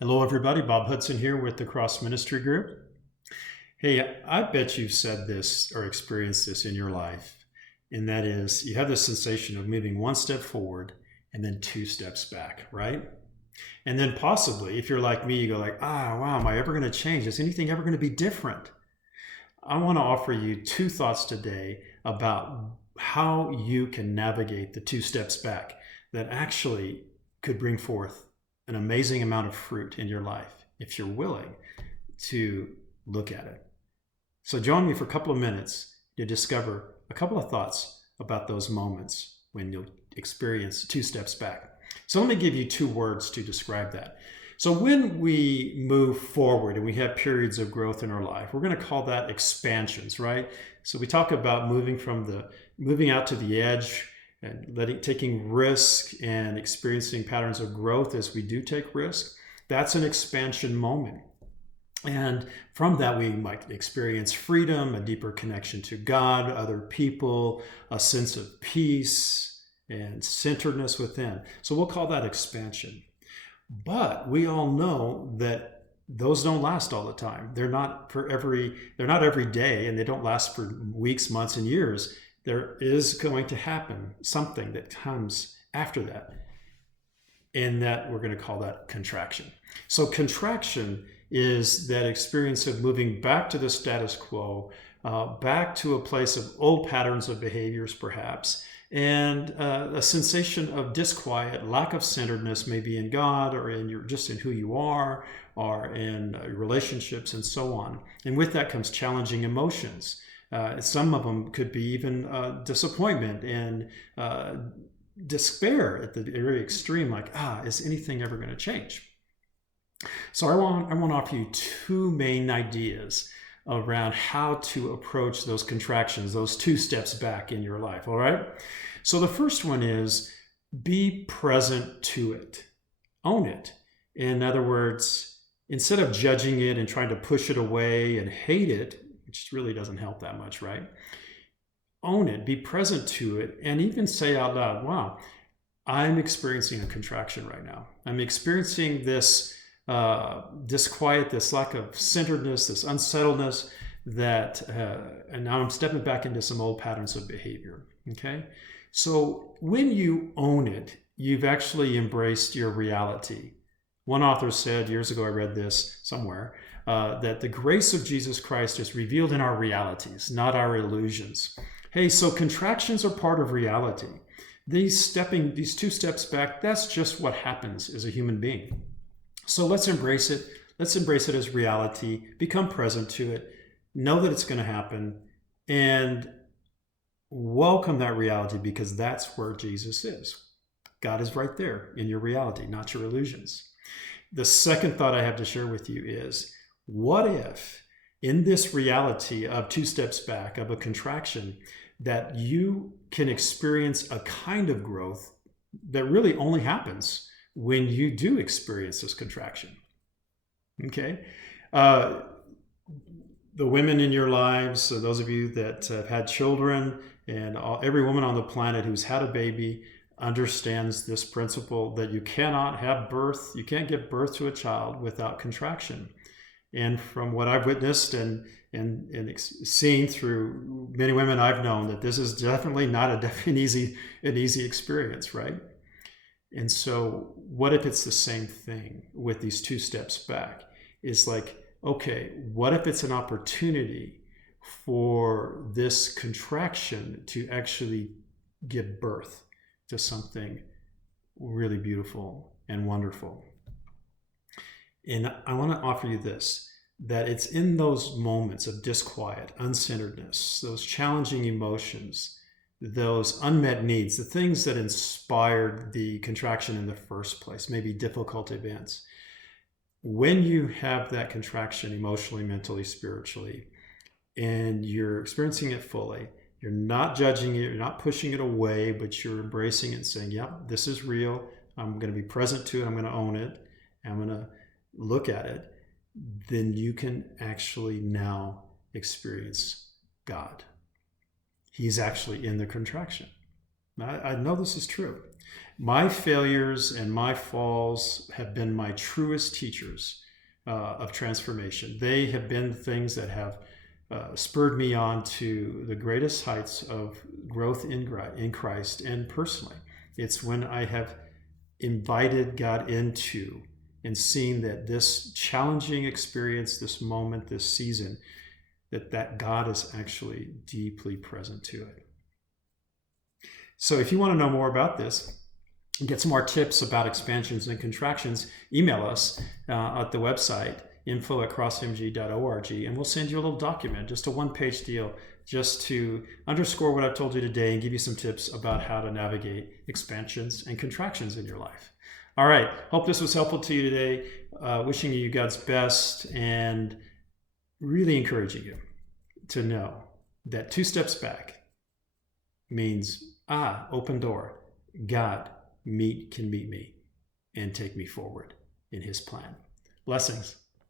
Hello, everybody. Bob Hudson here with the Cross Ministry Group. Hey, I bet you've said this or experienced this in your life, and that is you have the sensation of moving one step forward and then two steps back, right? And then possibly, if you're like me, you go like, wow, am I ever going to change? Is anything ever going to be different? I want to offer you two thoughts today about how you can navigate the two steps back that actually could bring forth an amazing amount of fruit in your life if you're willing to look at it. So join me for a couple of minutes to discover a couple of thoughts about those moments when you'll experience two steps back. So let me give you two words to describe that. So when we move forward and we have periods of growth in our life, we're going to call that expansions, right? So we talk about moving out to the edge and taking risk and experiencing patterns of growth as we do take risk. That's an expansion moment. And from that, we might experience freedom, a deeper connection to God, other people, a sense of peace and centeredness within. So we'll call that expansion. But we all know that those don't last all the time. They're not every day, and they don't last for weeks, months, and years. There is going to happen something that comes after that, and that we're going to call that contraction. So contraction is that experience of moving back to the status quo, back to a place of old patterns of behaviors perhaps, and a sensation of disquiet, lack of centeredness, maybe in God or just in who you are, or in relationships and so on. And with that comes challenging emotions. Some of them could be even disappointment and despair at the very extreme, like, is anything ever going to change? So I want to offer you two main ideas around how to approach those contractions, those two steps back in your life, all right? So the first one is be present to it. Own it. In other words, instead of judging it and trying to push it away and hate it, which really doesn't help that much, right? Own it, be present to it, and even say out loud, wow, I'm experiencing a contraction right now. I'm experiencing this disquiet, this lack of centeredness, this unsettledness, and now I'm stepping back into some old patterns of behavior, okay? So when you own it, you've actually embraced your reality. One author said years ago, I read this somewhere, that the grace of Jesus Christ is revealed in our realities, not our illusions. Hey, so contractions are part of reality. These two steps back, that's just what happens as a human being. So let's embrace it. Let's embrace it as reality, become present to it, know that it's going to happen, and welcome that reality, because that's where Jesus is. God is right there in your reality, not your illusions. The second thought I have to share with you is, what if in this reality of two steps back, of a contraction, that you can experience a kind of growth that really only happens when you do experience this contraction, okay? The women in your lives, so those of you that have had children, and every woman on the planet who's had a baby understands this principle that you can't give birth to a child without contraction. And from what I've witnessed and seen through many women I've known, that this is definitely not an easy experience, right? And so what if it's the same thing with these two steps back? It's like, okay, what if it's an opportunity for this contraction to actually give birth to something really beautiful and wonderful? And I want to offer you this, that it's in those moments of disquiet, uncenteredness, those challenging emotions, those unmet needs, the things that inspired the contraction in the first place, maybe difficult events. When you have that contraction emotionally, mentally, spiritually, and you're experiencing it fully, you're not judging it, you're not pushing it away, but you're embracing it and saying, yep, this is real. I'm going to be present to it. I'm going to own it. I'm going to look at it. Then you can actually now experience God. He's actually in the contraction. I know this is true. My failures and my falls have been my truest teachers of transformation. They have been things that have spurred me on to the greatest heights of growth in Christ and personally. It's when I have invited God into and seen that this challenging experience, this moment, this season, that God is actually deeply present to it. So if you want to know more about this, get some more tips about expansions and contractions, email us at the website info@crossmg.org, and we'll send you a little document, just a one-page deal, just to underscore what I've told you today and give you some tips about how to navigate expansions and contractions in your life. All right, hope this was helpful to you today. Wishing you God's best and really encouraging you to know that 2 steps back means, open door. God can meet me and take me forward in his plan. Blessings.